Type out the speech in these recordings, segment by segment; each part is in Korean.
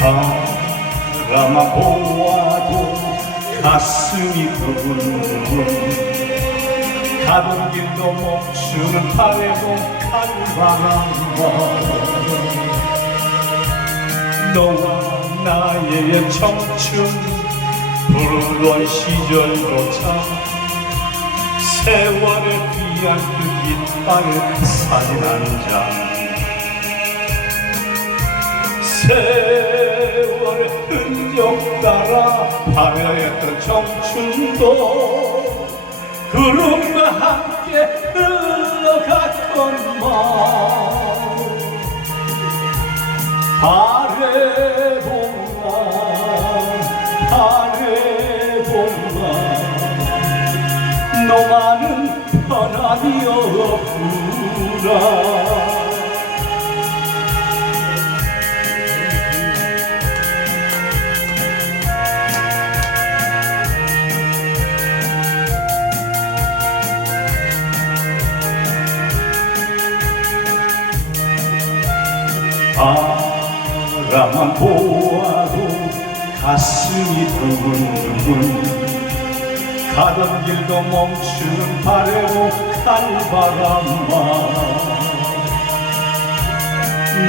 바라만 보아도 가슴이 부은 가던 길도 멈추는 파래도 가는 바람과 너와 나의 청춘 불론 시절도 참 세월의 귀한 그 깃발을 사진 한장. 흔적 따라 화려했던 청춘도 구름과 함께 흘러갔던 마음 바래보나 바래보나 너만은 변함이 없구나 바라만 보아도 가슴이 두근두근 가던 길도 멈추는 바래로 칼바람만.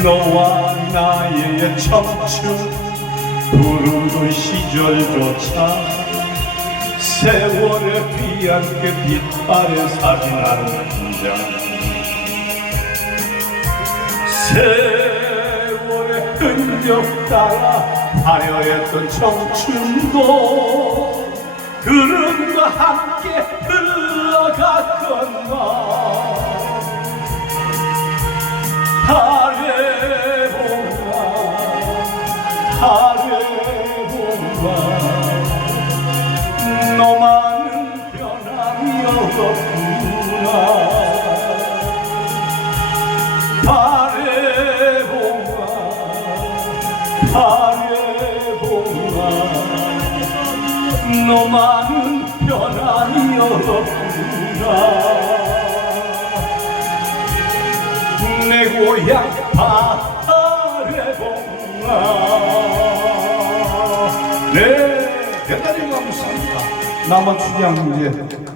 너와 나의 청춘 부르던 시절조차 세월의 그 빛발의 사진 한장 따라 화려했던 청춘도 구름과 함께 흘러갔건만 바래보나 바래보나 너만은 변함이 없구 바래보나 너만은 변함이 없구나. 내 고향 바래보나 네 대단히 감사합니다. 남은 춘향 이제